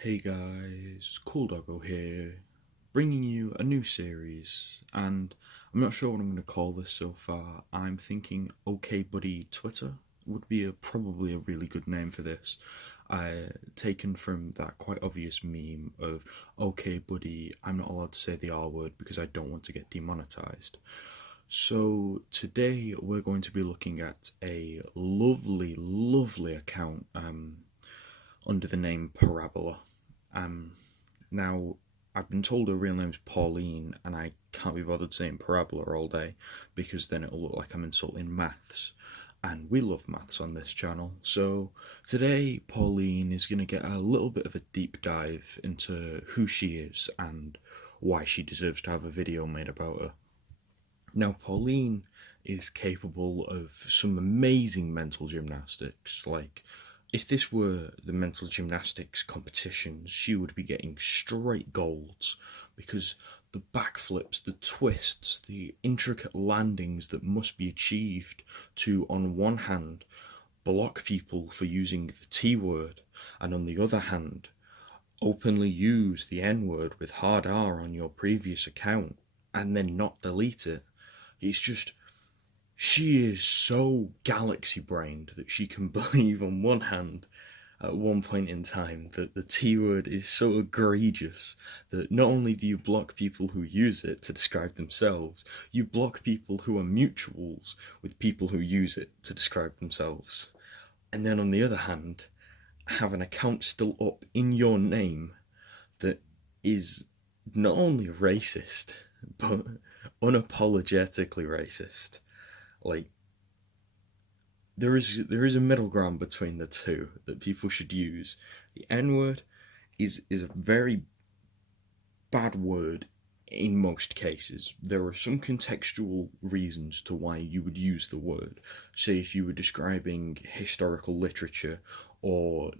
Hey guys, Cool Doggo here, bringing you a new series, and I'm not sure what I'm going to call this so far. I'm thinking OK Buddy Twitter would be probably a really good name for this. Taken from that quite obvious meme of OK Buddy, I'm not allowed to say the R word because I don't want to get demonetized. So today we're going to be looking at a lovely account under the name Parabola. Um, Now, I've been told her real name's Pauline, and I can't be bothered saying parabola all day because then it'll look like I'm insulting maths. And we love maths on this channel. So today, Pauline is going to get a little bit of a deep dive into who she is and why she deserves to have a video made about her. Now, Pauline is capable of some amazing mental gymnastics. Like, if this were the mental gymnastics competitions, she would be getting straight golds because the backflips, the twists, the intricate landings that must be achieved to, on one hand, block people for using the T word, and on the other hand, openly use the N word with hard R on your previous account and then not delete it. It's just, she is so galaxy brained that she can believe on one hand at one point in time that the T word is so egregious that not only do you block people who use it to describe themselves, you block people who are mutuals with people who use it to describe themselves. And then on the other hand, have an account still up in your name that is not only racist, but unapologetically racist. Like, there is a middle ground between the two that people should use. The N word is a very bad word in most cases. There are some contextual reasons to why you would use the word. Say if you were describing historical literature or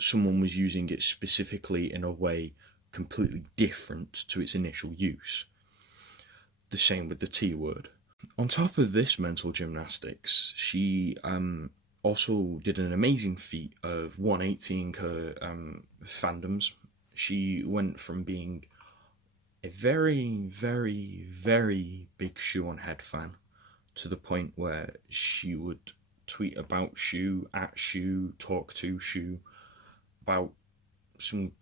someone was using it specifically in a way completely different to its initial use. The same with the T word. On top of this mental gymnastics, she also did an amazing feat of 180ing her fandoms. She went from being a very big Shoe0nHead fan to the point where she would tweet about Shoe, at Shoe, talk to Shoe, about some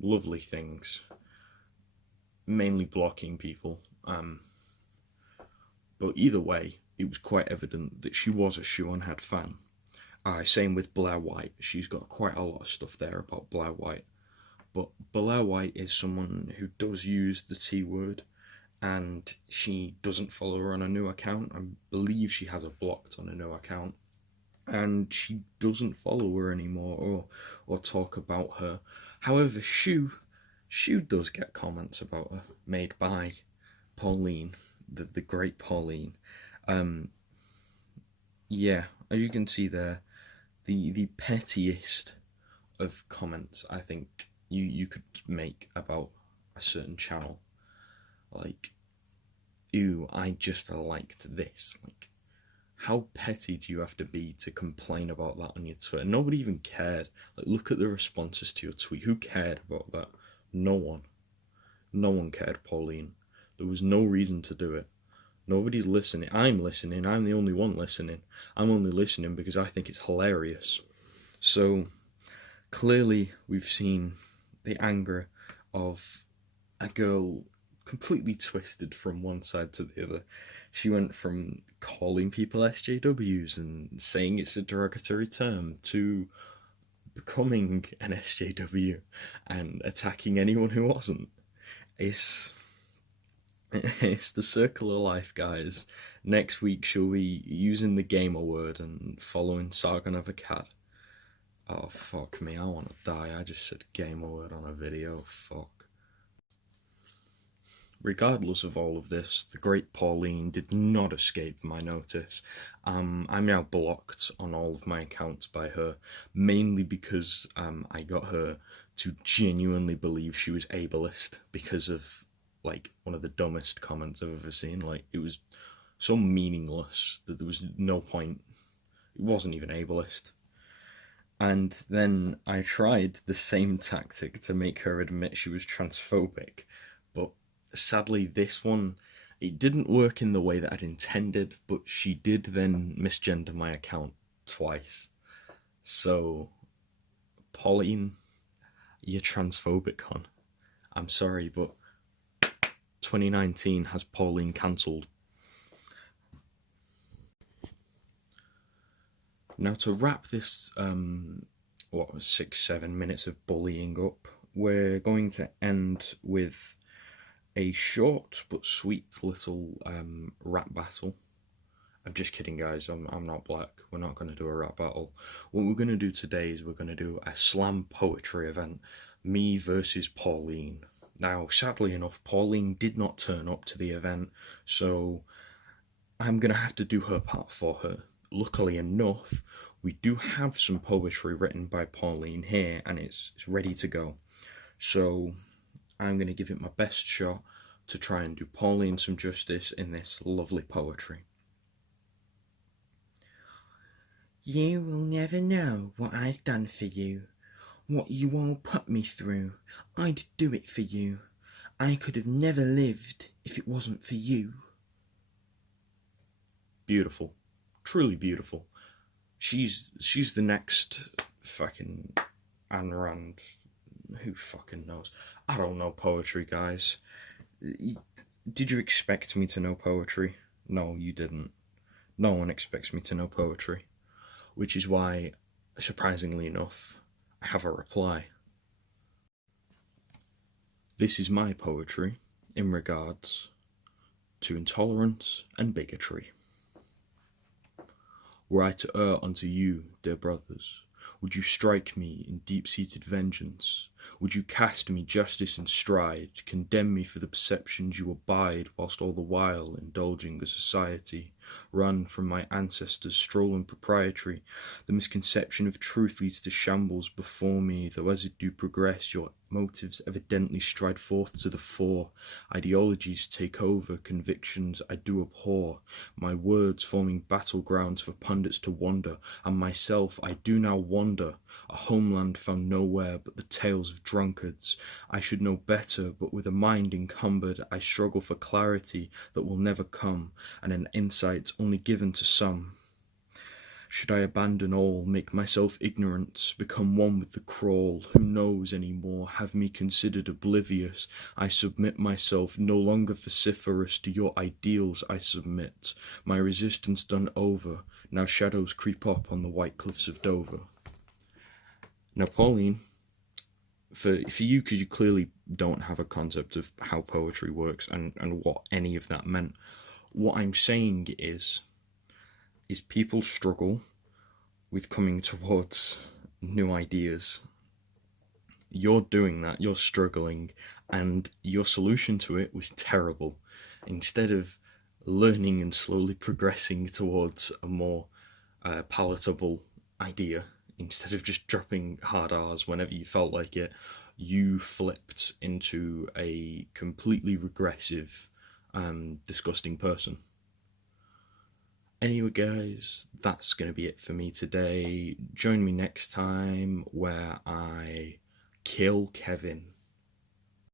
lovely things, mainly blocking people. But either way, it was quite evident that she was a Shoe0nHead fan. Same with Blair White. She's got quite a lot of stuff there about Blair White. But Blair White is someone who does use the T word, and she doesn't follow her on a new account. I believe she has her blocked on a new account. And she doesn't follow her anymore or talk about her. However, Shoe does get comments about her made by Pauline, the great Pauline. Yeah, as you can see there, the pettiest of comments I think you could make about a certain channel. Like, ew, I just liked this. Like, how petty do you have to be to complain about that on your Twitter? Nobody even cared. Like, look at the responses to your tweet. Who cared about that? No one. No one cared, Pauline. There was no reason to do it. Nobody's listening. I'm listening. I'm the only one listening. I'm only listening because I think it's hilarious. So, clearly we've seen the anger of a girl completely twisted from one side to the other. She went from calling people SJWs and saying it's a derogatory term to becoming an SJW and attacking anyone who wasn't. It's the circle of life, guys. Next week she'll be using the gamer word and following Sargon of Akkad. Oh, fuck me, I want to die. I just said gamer word on a video. Fuck. Regardless of all of this, the great Pauline did not escape my notice. I'm now blocked on all of my accounts by her, mainly because I got her to genuinely believe she was ableist because of, like, one of the dumbest comments I've ever seen. Like, it was so meaningless that there was no point. It wasn't even ableist. And then I tried the same tactic to make her admit she was transphobic, but sadly, this one it didn't work in the way that I'd intended. But she did then misgender my account twice. So, Pauline, you're transphobic, hon. I'm sorry, but 2019 has Pauline cancelled. Now, to wrap this, 6-7 minutes of bullying up, we're going to end with a short but sweet little rap battle. I'm just kidding, guys. I'm not black. We're not going to do a rap battle. What we're going to do today is we're going to do a slam poetry event. Me versus Pauline. Now, sadly enough, Pauline did not turn up to the event, so I'm going to have to do her part for her. Luckily enough, we do have some poetry written by Pauline here, and it's ready to go. So I'm going to give it my best shot to try and do Pauline some justice in this lovely poetry. You will never know what I've done for you, what you all put me through. I'd do it for you. I could have never lived if it wasn't for you. Beautiful. Truly beautiful. She's the next fucking Ayn Rand. Who fucking knows? I don't know poetry, guys. Did you expect me to know poetry? No, you didn't. No one expects me to know poetry. Which is why, surprisingly enough, I have a reply. This is my poetry in regards to intolerance and bigotry. Were I to err unto you, dear brothers, would you strike me in deep-seated vengeance? Would you cast me justice in stride, condemn me for the perceptions you abide, whilst all the while indulging a society run from my ancestors' strolling proprietary? The misconception of truth leads to shambles before me, though as it do progress, your motives evidently stride forth to the fore. Ideologies take over, convictions I do abhor, my words forming battlegrounds for pundits to wander, and myself I do now wander, a homeland found nowhere but the tales of drunkards. I should know better, but with a mind encumbered, I struggle for clarity that will never come, and an insight only given to some. Should I abandon all, make myself ignorant, become one with the crawl? Who knows any more? Have me considered oblivious? I submit myself, no longer vociferous, to your ideals I submit. My resistance done over, now shadows creep up on the white cliffs of Dover. Now, Pauline, for you, because you clearly don't have a concept of how poetry works and what any of that meant, what I'm saying is people struggle with coming towards new ideas. You're doing that, you're struggling, and your solution to it was terrible. Instead of learning and slowly progressing towards a more palatable idea, instead of just dropping hard R's whenever you felt like it, you flipped into a completely regressive, disgusting person. Anyway, guys, that's going to be it for me today. Join me next time where I kill Kevin.